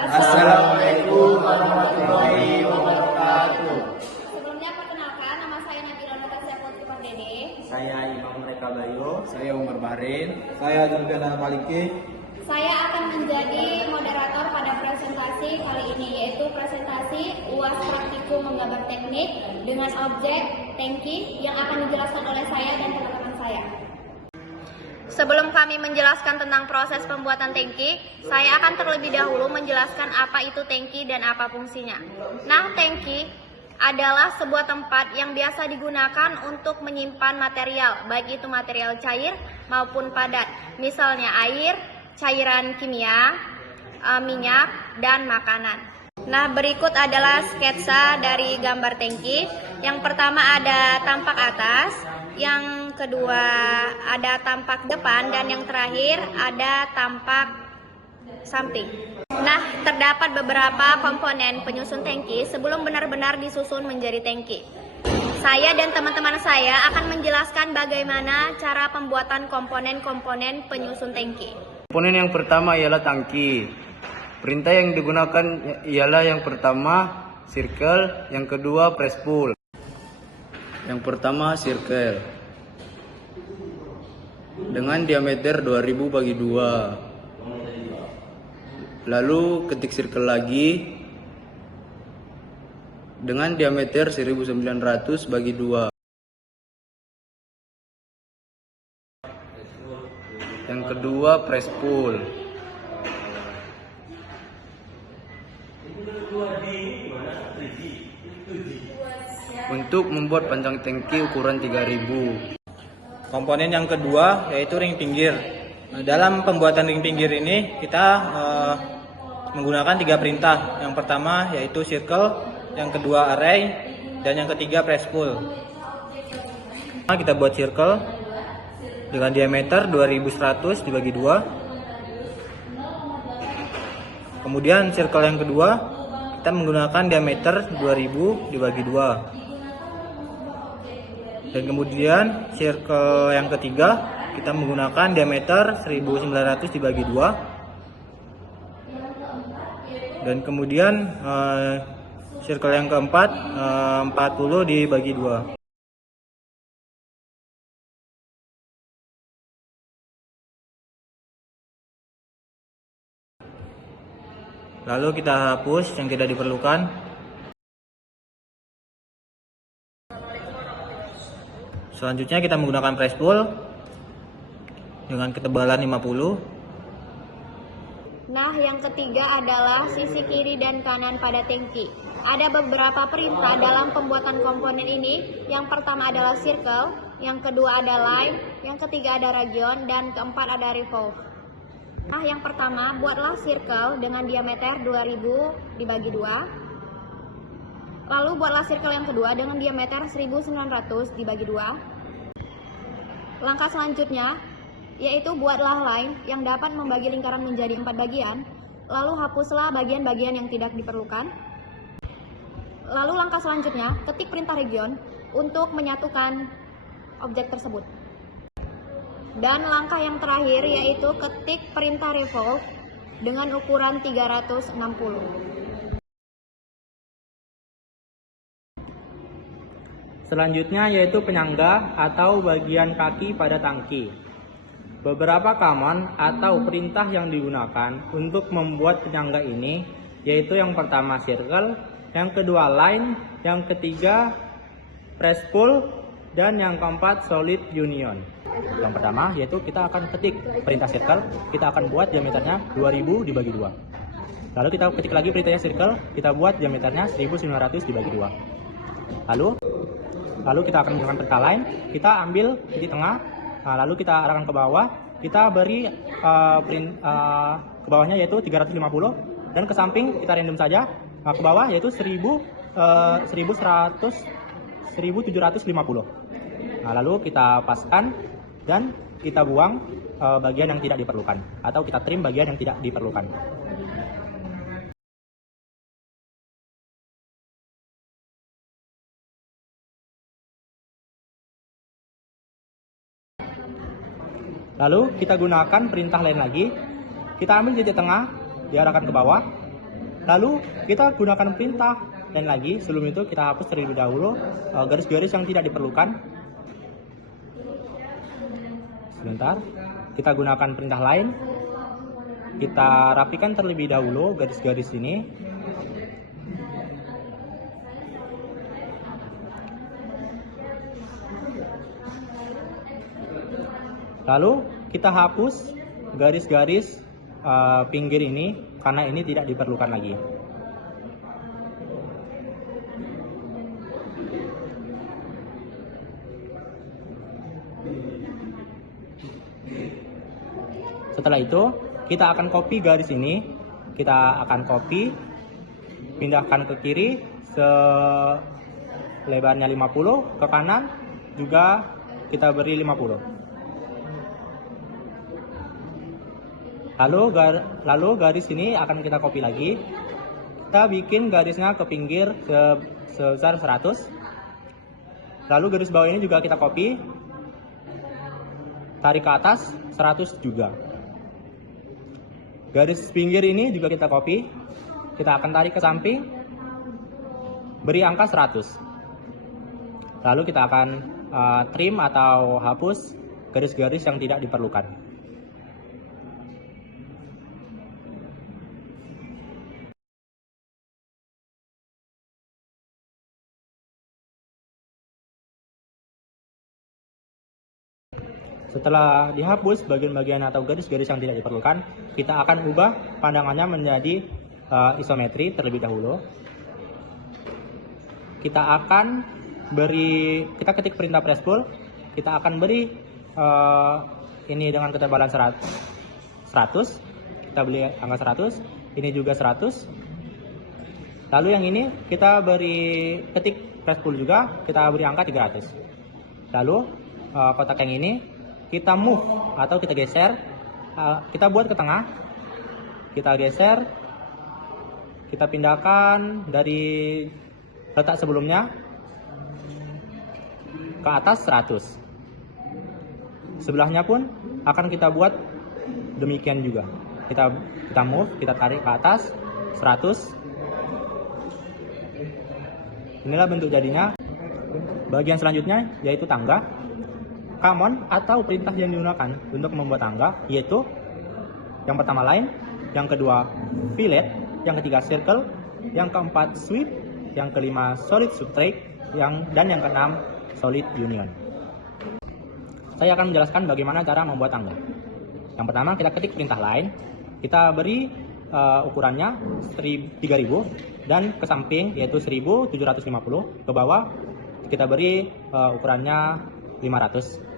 Assalamualaikum warahmatullahi wabarakatuh. Sebelumnya perkenalkan, nama saya Nabila Natasha Putri Pardede. Saya Imam Mereka Bayo. Saya Umar Bahrin. Saya Julfiana Maliki. Saya akan menjadi moderator pada presentasi kali ini, yaitu presentasi UAS Praktikum Menggambar Teknik dengan objek tangki yang akan dijelaskan oleh saya dan teman-teman saya. Sebelum kami menjelaskan tentang proses pembuatan tangki, saya akan terlebih dahulu menjelaskan apa itu tangki dan apa fungsinya. Nah, tangki adalah sebuah tempat yang biasa digunakan untuk menyimpan material, baik itu material cair maupun padat, misalnya air, cairan kimia, minyak, dan makanan. Nah, berikut adalah sketsa dari gambar tangki. Yang pertama ada tampak atas, yang kedua ada tampak depan, dan yang terakhir ada tampak samping. Nah, terdapat beberapa komponen penyusun tangki sebelum benar-benar disusun menjadi tangki. Saya dan teman-teman saya akan menjelaskan bagaimana cara pembuatan komponen-komponen penyusun tangki. Komponen yang pertama ialah tangki. Perintah yang digunakan ialah yang pertama circle, yang kedua press pull. Yang pertama circle dengan diameter 2000 bagi 2. Lalu ketik circle lagi dengan diameter 1900 bagi 2. Yang kedua press pull. Untuk membuat panjang tangki ukuran 3000. Komponen yang kedua yaitu ring pinggir. Nah, dalam pembuatan ring pinggir ini kita menggunakan 3 perintah. Yang pertama yaitu circle, yang kedua array, dan yang ketiga press pull. Nah, kita buat circle dengan diameter 2100 dibagi 2. Kemudian circle yang kedua kita menggunakan diameter 2000 dibagi 2. Dan kemudian circle yang ketiga kita menggunakan diameter 1900 dibagi 2. Dan kemudian circle yang keempat 40 dibagi 2. Lalu kita hapus yang tidak diperlukan. Selanjutnya kita menggunakan press pull dengan ketebalan 50. Nah, yang ketiga adalah sisi kiri dan kanan pada tangki. Ada beberapa perintah dalam pembuatan komponen ini. Yang pertama adalah circle, yang kedua ada line, yang ketiga ada region, dan keempat ada revolve. Nah, yang pertama, buatlah circle dengan diameter 2000 dibagi 2. Lalu buatlah circle yang kedua dengan diameter 1900 dibagi 2. Langkah selanjutnya yaitu buatlah line yang dapat membagi lingkaran menjadi 4 bagian. Lalu hapuslah bagian-bagian yang tidak diperlukan. Lalu langkah selanjutnya, ketik perintah region untuk menyatukan objek tersebut. Dan langkah yang terakhir yaitu ketik perintah revolve dengan ukuran 360. Selanjutnya yaitu penyangga atau bagian kaki pada tangki. Beberapa command atau perintah yang digunakan untuk membuat penyangga ini yaitu yang pertama circle, yang kedua line, yang ketiga press pull, dan yang keempat solid union. Yang pertama yaitu kita akan ketik perintah circle, kita akan buat diameternya 2000 dibagi 2. Lalu kita ketik lagi perintahnya circle, kita buat diameternya 1900 dibagi 2. Lalu kita akan menggunakan perintah line, kita ambil titik tengah, nah, lalu kita arahkan ke bawah, kita beri ke bawahnya yaitu 350, dan ke samping kita random saja, nah, ke bawah yaitu 1750. Nah, lalu kita paskan dan kita buang bagian yang tidak diperlukan, atau kita trim bagian yang tidak diperlukan. Lalu kita gunakan perintah lain lagi. Kita ambil titik tengah, diarahkan ke bawah. Lalu kita gunakan perintah lain lagi. Sebelum itu kita hapus terlebih dahulu garis-garis yang tidak diperlukan. Sebentar, kita gunakan perintah lain. Kita rapikan terlebih dahulu garis-garis ini. Lalu kita hapus garis-garis pinggir ini karena ini tidak diperlukan lagi. Setelah itu kita akan copy garis ini, kita akan copy, pindahkan ke kiri selebarnya 50, ke kanan juga kita beri 50. Lalu garis ini akan kita copy lagi. Kita bikin garisnya ke pinggir sebesar 100. Lalu garis bawah ini juga kita copy. Tarik ke atas 100 juga. Garis pinggir ini juga kita copy. Kita akan tarik ke samping. Beri angka 100. Lalu kita akan trim atau hapus garis-garis yang tidak diperlukan. Setelah dihapus bagian-bagian atau garis-garis yang tidak diperlukan, kita akan ubah pandangannya menjadi isometri terlebih dahulu. Kita ketik perintah press pull, kita akan beri ini dengan ketebalan 100, kita beri angka 100, ini juga 100. Lalu yang ini kita beri ketik press pull juga, kita beri angka 300. Lalu kotak yang ini kita move atau kita geser, kita buat ke tengah, kita geser, kita pindahkan dari letak sebelumnya ke atas 100. Sebelahnya pun akan kita buat demikian juga. Kita move, kita tarik ke atas 100. Inilah bentuk jadinya. Bagian selanjutnya yaitu tangga. Command atau perintah yang digunakan untuk membuat tangga yaitu yang pertama line, yang kedua fillet, yang ketiga circle, yang keempat sweep, yang kelima solid subtract, dan yang keenam solid union. Saya akan menjelaskan bagaimana cara membuat tangga. Yang pertama kita ketik perintah line, kita beri ukurannya 3000 dan ke samping yaitu 1750, ke bawah kita beri ukurannya 500.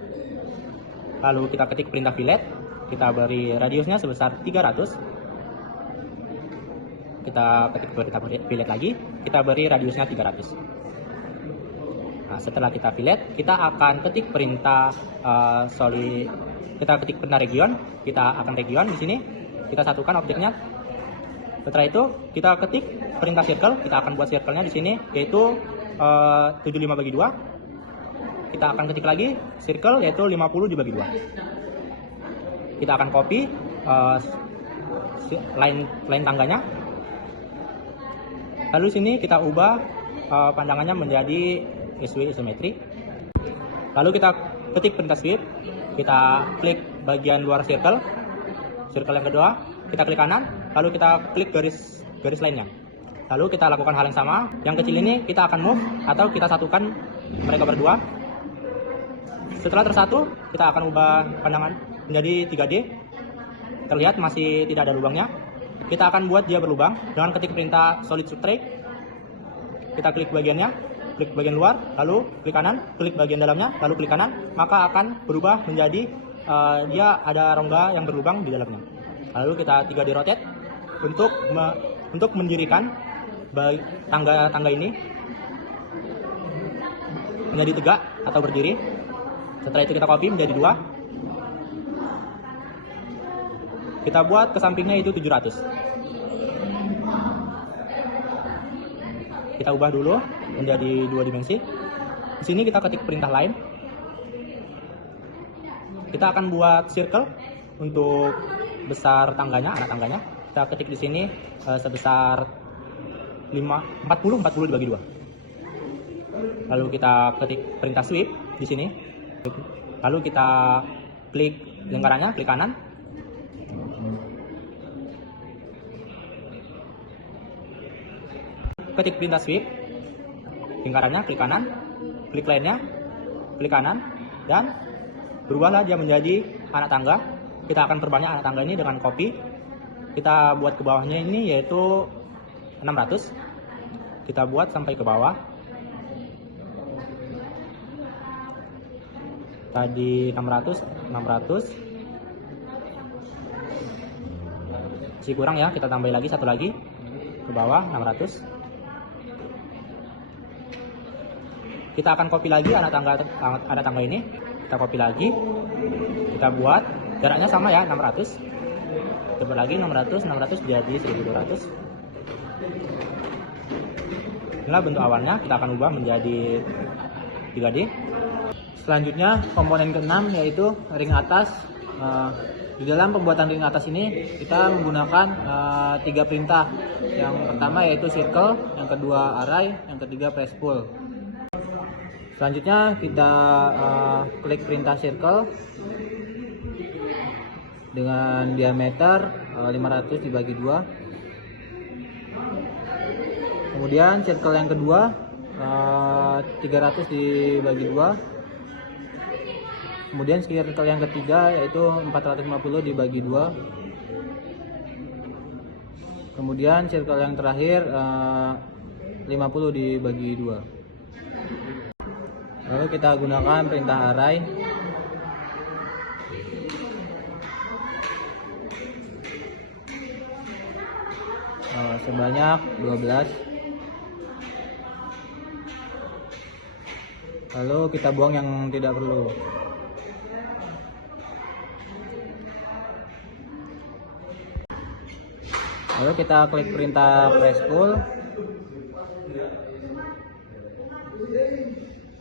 Lalu kita ketik perintah fillet, kita beri radiusnya sebesar 300. Kita ketik perintah fillet lagi, kita beri radiusnya 300. Nah, setelah kita fillet, kita akan ketik perintah kita ketik perintah region, kita akan region di sini, kita satukan objeknya. Setelah itu kita ketik perintah circle, kita akan buat circle-nya di sini yaitu 75/2. Kita akan ketik lagi circle yaitu 50 dibagi 2. Kita akan copy line tangganya. Lalu sini kita ubah pandangannya menjadi SW isometri. Lalu kita ketik perintah sweep, kita klik bagian luar circle yang kedua, kita klik kanan, lalu kita klik garis lainnya. Lalu kita lakukan hal yang sama. Yang kecil ini kita akan move atau kita satukan mereka berdua. Setelah tersatu, kita akan ubah pandangan menjadi 3D. Terlihat masih tidak ada lubangnya. Kita akan buat dia berlubang dengan ketik perintah solid subtract. Kita klik bagiannya, klik bagian luar, lalu klik kanan, klik bagian dalamnya, lalu klik kanan, maka akan berubah menjadi dia ada rongga yang berlubang di dalamnya. Lalu kita 3D rotate untuk mendirikan tangga ini menjadi tegak atau berdiri. Setelah itu kita copy menjadi 2. Kita buat ke sampingnya itu 700. Kita ubah dulu menjadi 2 dimensi. Di sini kita ketik perintah line. Kita akan buat circle untuk besar tangganya, anak tangganya. kita ketik di sini sebesar 40 dibagi 2. Lalu kita ketik perintah sweep di sini. Lalu kita klik lingkarannya, klik kanan. Ketik perintah sweep, lingkarannya, klik kanan, klik lainnya, klik kanan, dan berubahlah dia menjadi anak tangga. Kita akan perbanyak anak tangga ini dengan copy. Kita buat ke bawahnya ini yaitu 600. Kita buat sampai ke bawah. Tadi 600. Masih kurang ya, kita tambah lagi satu lagi ke bawah 600. Kita akan copy lagi anak tangga ini. Kita copy lagi. Kita buat jaraknya sama ya, 600. Coba lagi 600 jadi 1200. Inilah bentuk awalnya. Kita akan ubah menjadi 3D. Selanjutnya komponen ke-6 yaitu ring atas. Di dalam pembuatan ring atas ini kita menggunakan 3 perintah. Yang pertama yaitu circle, yang kedua array, yang ketiga press pull. Selanjutnya kita klik perintah circle dengan diameter 500 dibagi 2. Kemudian circle yang kedua 300 dibagi 2. Kemudian circle yang ketiga yaitu 450 dibagi 2. Kemudian circle yang terakhir 50 dibagi 2. Lalu kita gunakan perintah array. Sebanyak 12. Lalu kita buang yang tidak perlu. Lalu kita klik perintah press pull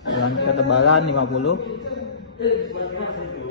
dengan ketebalan 50.